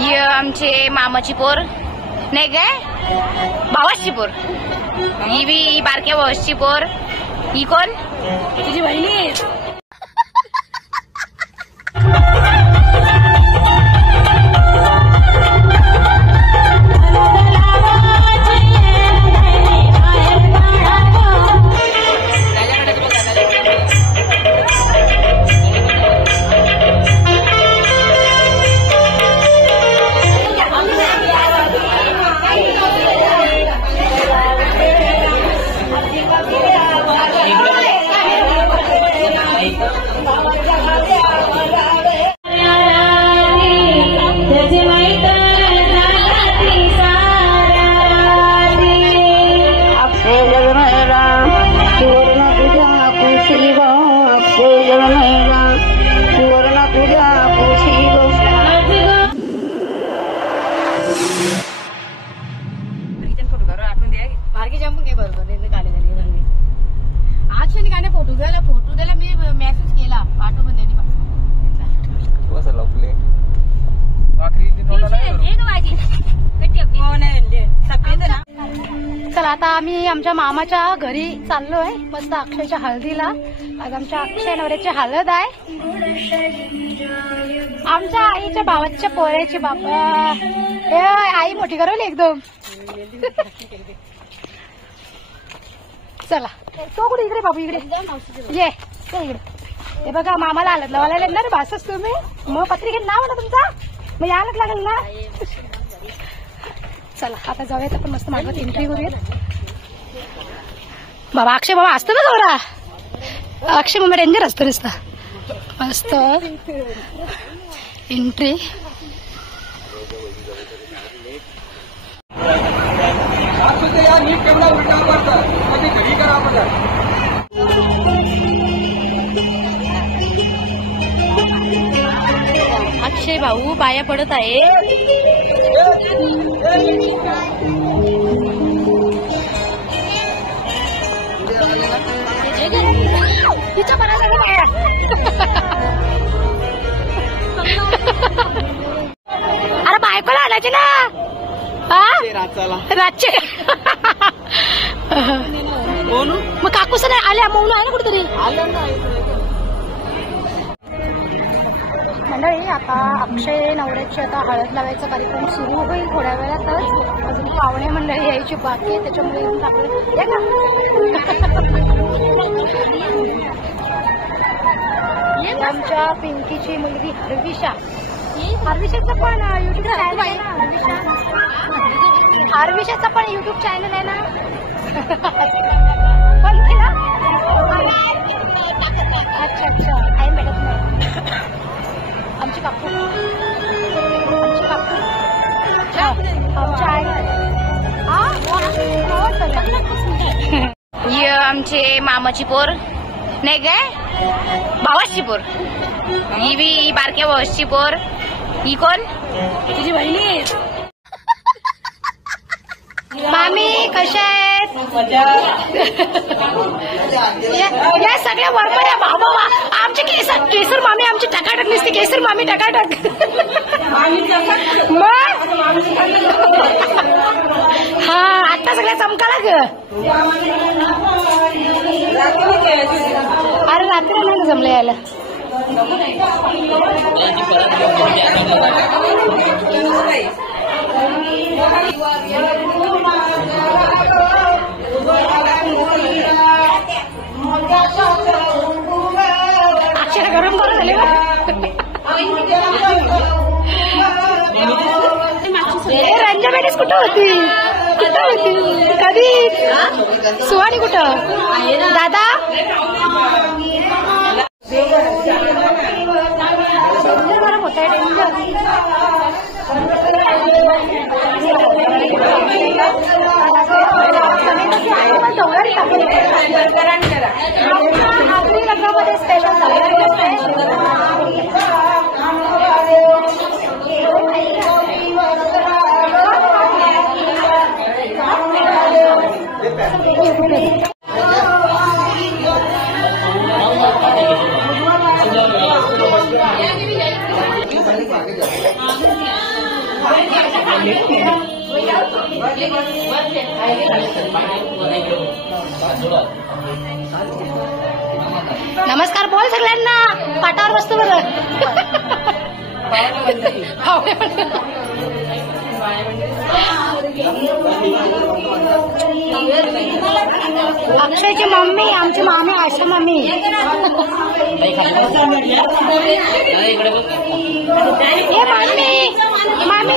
ही आमचे मामाची पोर नाही काय भावाची पोर, ही बी बारक्या भावाची पोर. ही कोण? तुझी बहिणी. चला आता आम्ही आमच्या मामाच्या घरी चाललोय मस्त अक्षयच्या हळदीला. आज आमच्या अक्षय नवऱ्याची हळद आहे. आमच्या आईच्या भावाच्या पोऱ्याची बाबा हे आई मोठी करवली एकदम. चला तो कुठे इकडे बाबू इकडे ये तो इकडे. हे बघा मामाला हळद लावायला येणार भासच तुम्ही. मग पत्रिकेत नाव ना तुमचा मग यायलाच लागेल ना. चला आता जाऊयात आपण मस्त मागवत एंट्री करूयात. बाबा अक्षय बाबा असतं ना गौरा. अक्षय बाबा डेंजर असतं नुसतं मस्त एंट्री. अक्षय भाऊ पाया पडत आहे. अरे बायकोला आणायचे ना रातचे. मग काकूस नाही आल्या मौन आहे ना कुठेतरी मंडळी. आता अक्षय नवऱ्याची आता हळद लावायचा कार्यक्रम सुरू होईल थोड्या वेळातच. अजून पाहुणे मंडळी यायची बाकी आहे त्याच्यामुळे आमच्या पिंकीची मुलगी हर्विशा. हर्विशाचा पण युट्यूब चॅनल आहे ना. हर्विशाचा पण युट्यूब चॅनल आहे ना. अच्छा अच्छा आहे मॅडम. आमची काकू आमच्या आई आमचे मामाची पोर नाही काय भावाची पोर, ही बी बारक्या भावाची पोर. ही कोण? तुझी बहिणी. मामी कशा आहेत? या सगळ्या वरपर या बाबा आमची केसर मामी आमची टकाटक नसते. केसर मामी टकाटक. मग हा आता सगळ्या चमकाला ग. अरे रात्री नाही जमलं यायला. अक्षर गरम करून झाले रंजा बेटीस कुठं होती? कुठं होती कधी? सुहानी कुठं? दादा गरम होत आहे. लग्नामध्ये स्पेशल नमस्कार बोल सगळ्यांना, पाटावर बसतो बरं. अक्षयची मम्मी, आमची मामी आशा मामी. हे मामी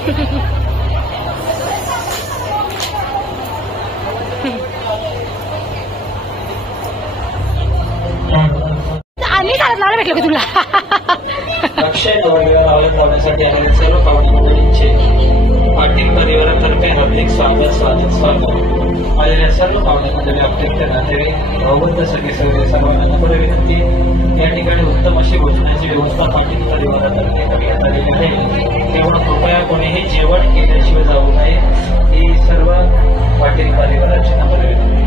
आम्ही चालत भेटलो की तुला. अक्षय नवरदेवाला आवडत लावण्यासाठी आलेल्या सर्व पाहुणे मंडळींचे पाटील परिवारातर्फे हार्दिक स्वागत. आलेल्या सर्व पाहुणे मंडळी अत्यंत नातेवाईक भावबंध सगळे सर्वांना नम्र विनंती. या ठिकाणी उत्तम अशी भोजनाची व्यवस्था पाटील परिवारातर्फे करण्यात आलेली आहे. तेव्हा कृपया कोणीही जेवण केल्याशिवाय जाऊ नये ही सर्व पाटील परिवाराची नम्र विनंती.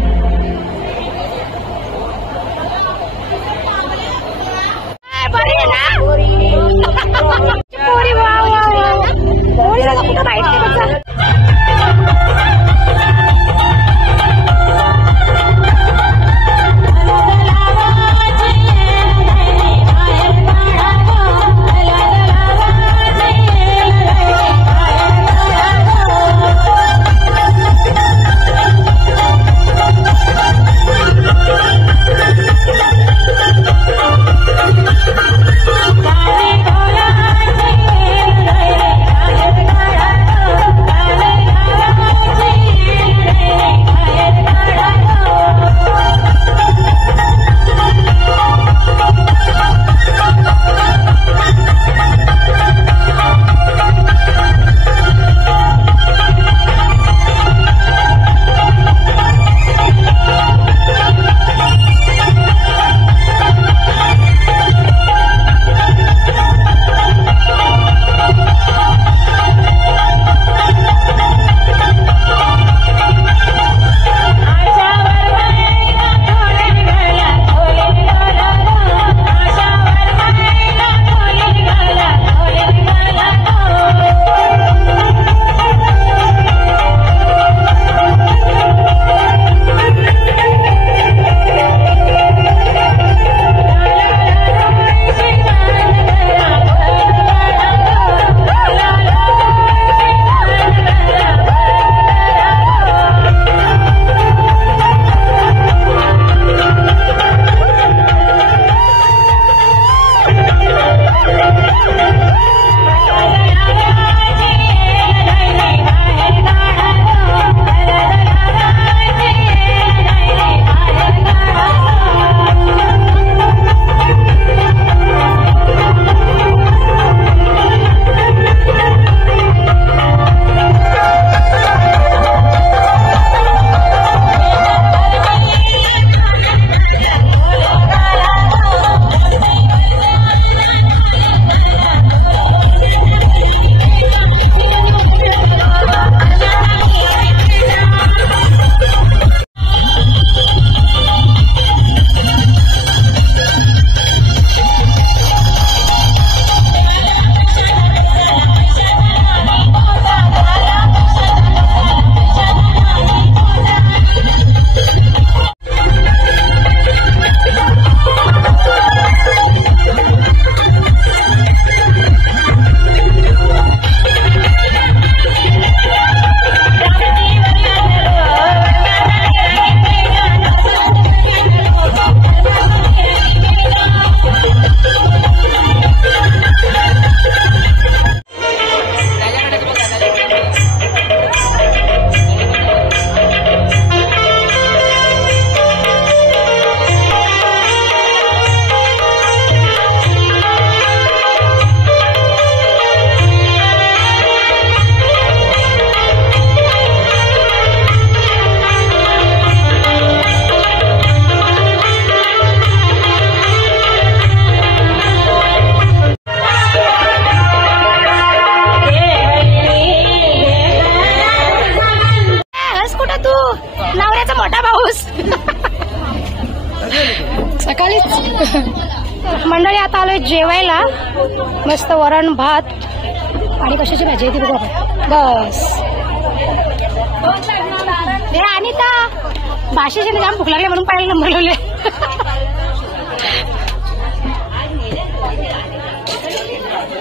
मंडळी आता आलोय जेवायला. मस्त वरण भात आणि कशाची भाजी आहे ती बघू आपण. बस हे अनिता भाषेचे जाम भूक लागले म्हणून पाहिजे नंबर लावले.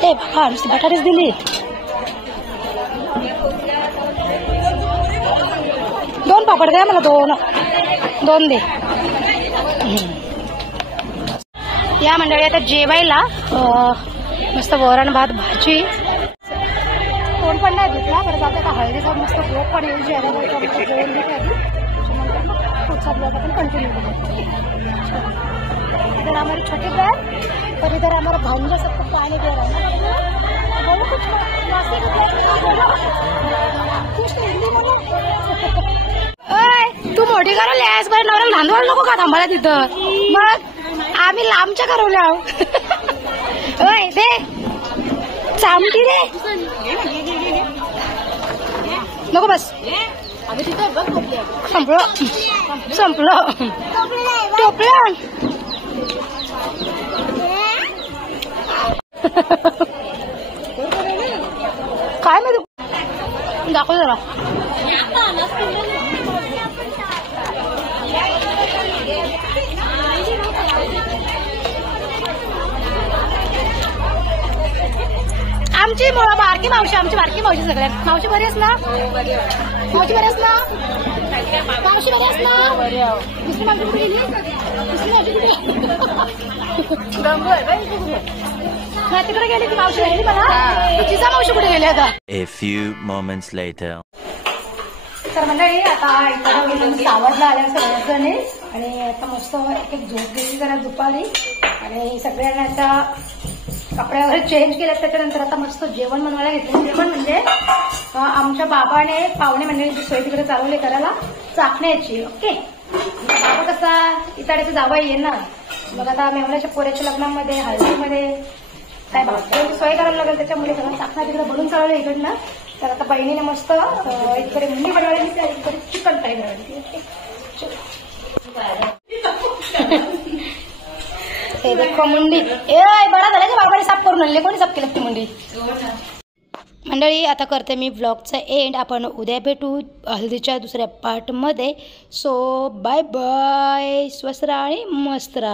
ए बाबा नुसती बटाटेच दिली. दोन पापड द्या मला, दोन दे. या मंडळी आता जेवायला मस्त वरण भात भाजी. कोण पण नाही जाते का हळदीचा मस्त ब्लॉग पण येईल जे जेवण घेते आधी त्याच्यानंतर मग पुढचा ब्लॉग आपण कंटिन्यू करू. इधर हमारी छोटी बहन और इधर हमारा भांजा सबको पानी दे रहा है. बोलो कुछ तू मोठी करवली आहेस बरं नवऱ्याला धांदवायला नको का थांबायला तिथं. मग आम्ही लांबच्या करवल्या ओय दे चामटी रे नको बस संपलं संपलं टोपलं. काय माहिती दाखव जरा. आमची बारकी मावशी आमची बारकी मावशी सगळ्यात. मावशी बरी आहेस ना. मावशी बरी आहेस ना. मावशी बरी आहेस ना. दुसरी मावशी कुठे गेली. दुसरी मावशी कुठे गंगू आहे तिकडे गेली ती मावशी राहिली मला. तिचा मावशी कुठे गेली आता. A few moments later. तर मंडळी आता इकडं सावधला आल्या सगळ्याजणी आणि आता मस्त एक एक झोप घेतली जरा दुपारी आणि सगळ्यांना आता कपड्यावर चेंज केलं. त्याच्यानंतर आता मस्त जेवण बनवायला घेतलं. जेवण म्हणजे आमच्या बाबाने पाहुणे मंडळीची सोय तिकडे चालवली करायला चाकण्याची. ओके बाबा कसा इताड्याचा जावई आहे ना. मग आता मेवण्याच्या पोऱ्याच्या लग्नामध्ये हळदीमध्ये काय बाबा सोय करायला लागेल त्याच्यामुळे सगळं चाकणा तिकडे बनवून चालवलं इकडनं. तर आता बहिणीने मस्त इकडे मुंडी बनवलेली आणि इकडे चिकन फ्राय बनवली. हे देखो मुंडी ए बडा झाला की बाबाने साफ करून आणले. कोणी साफ केलं ती मुंडी. मंडळी आता करते मी व्लॉगचा एंड. आपण उद्या भेटू हल्दीच्या दुसऱ्या पार्टमध्ये. So bye bye. स्वस्त राहा आणि मस्त राहा.